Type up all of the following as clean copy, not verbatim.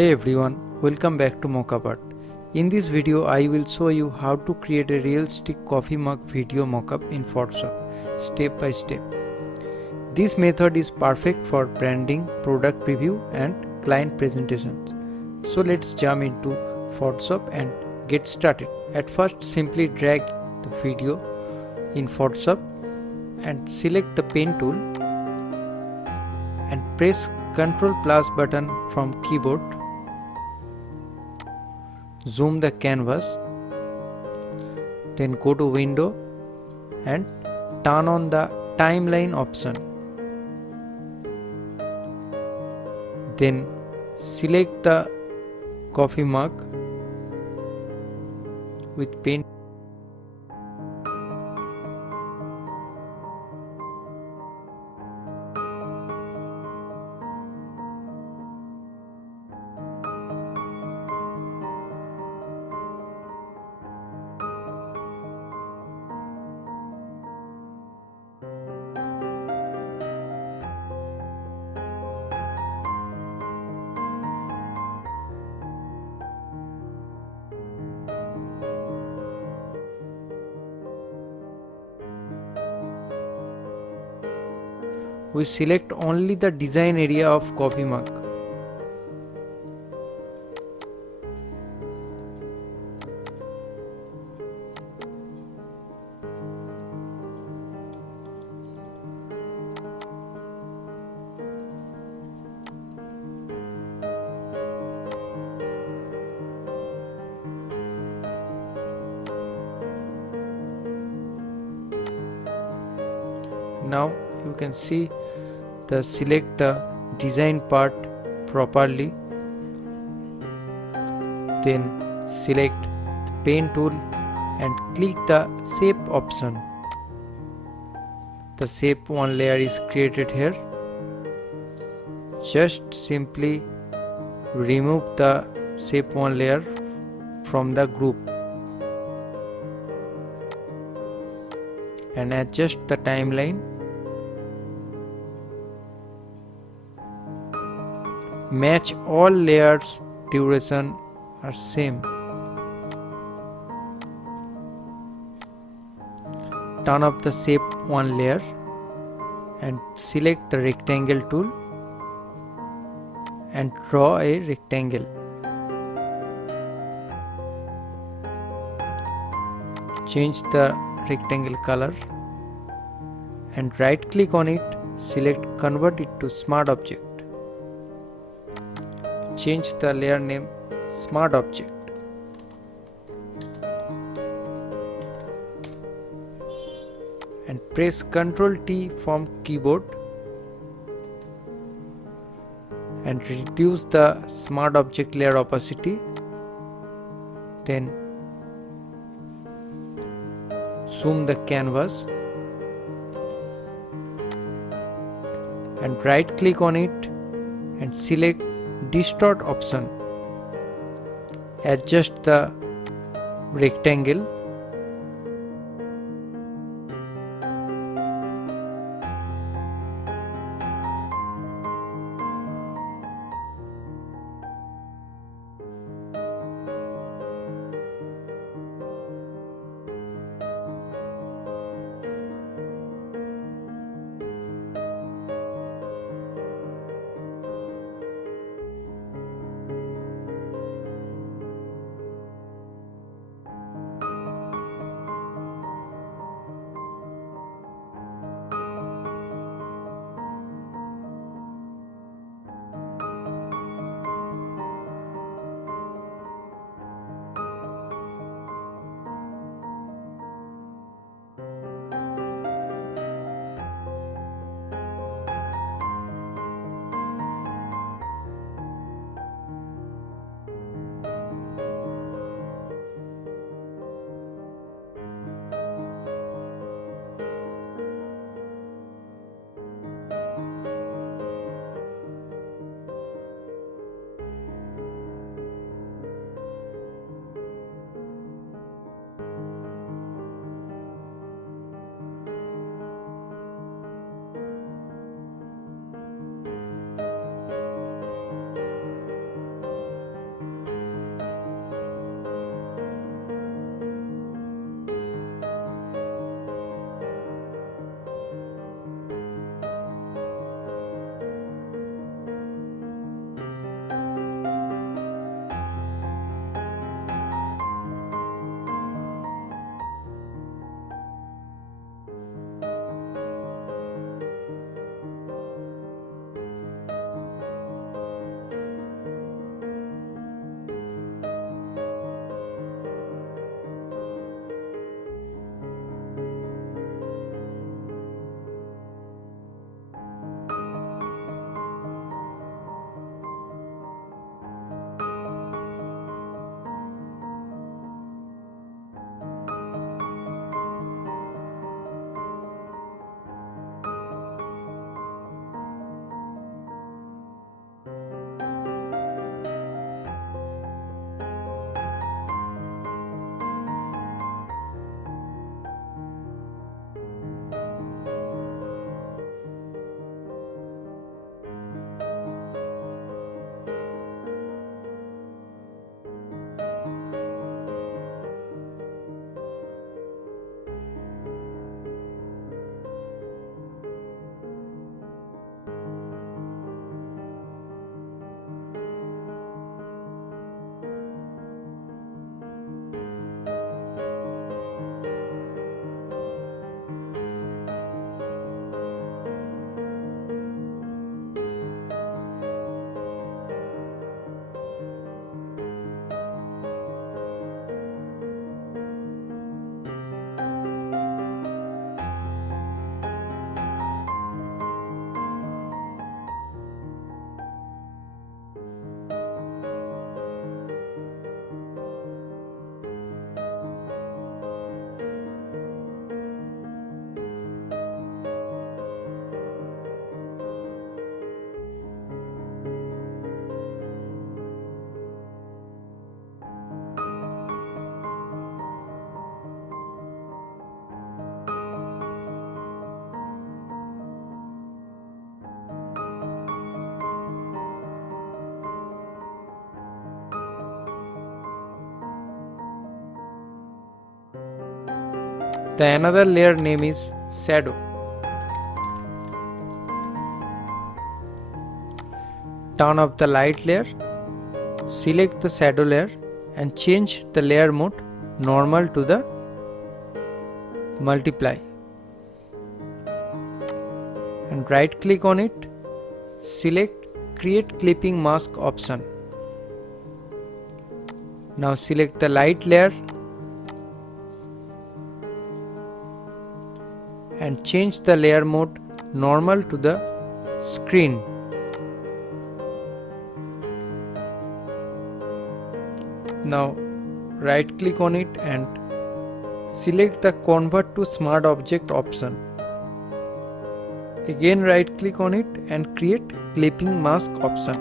Hey everyone, welcome back to Mockup. In this video, I will show you how to create a realistic coffee mug video mockup in Photoshop, step by step. This method is perfect for branding, product review and client presentations. So let's jump into Photoshop and get started. At first, simply drag the video in Photoshop and select the pen tool and press Ctrl+ button from keyboard. Zoom the canvas, then go to window and turn on the timeline option. Then select the coffee mug with pen. We select only the design area of coffee mug. Now you can see select the design part properly, then select the pen tool and click the shape option. The shape one layer is created here. Just simply remove the shape one layer from the group and adjust the timeline. Match all layers duration are same. Turn off the shape one layer and select the rectangle tool and draw a rectangle. Change the rectangle color and right click on it, select convert it to smart object. Change the layer name Smart Object. And press Ctrl T from keyboard and reduce the Smart Object layer opacity. Then zoom the canvas and right click on it and select Distort option. Adjust the rectangle. The another layer name is shadow. Turn off the light layer, select the shadow layer and change the layer mode normal to the multiply. And right click on it, select create clipping mask option. Now select the light layer and change the layer mode normal to the screen. Now right click on it and select the convert to smart object option. Again right click on it and create clipping mask option.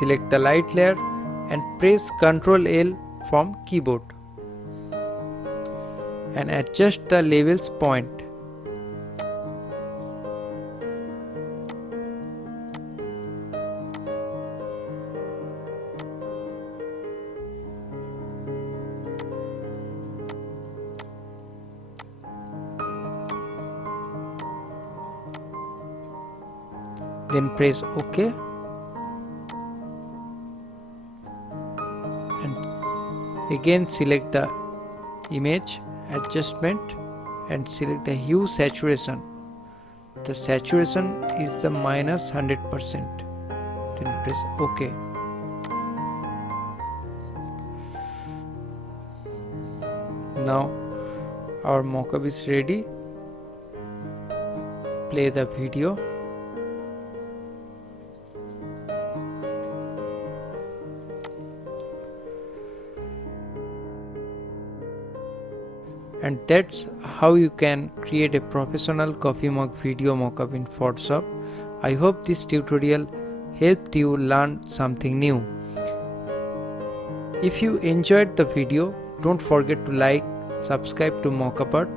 Select the light layer and press Ctrl L from keyboard and adjust the levels point. Then press OK and again select the image adjustment and select the hue saturation. The saturation is the -100%. Then press OK. Now our mockup is ready. Play the video. And that's how you can create a professional coffee mug video mockup in Photoshop. I hope this tutorial helped you learn something new. If you enjoyed the video, don't forget to like, subscribe to Mockup Art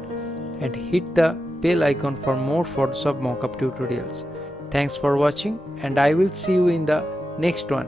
and hit the bell icon for more Photoshop mockup tutorials. Thanks for watching and I will see you in the next one.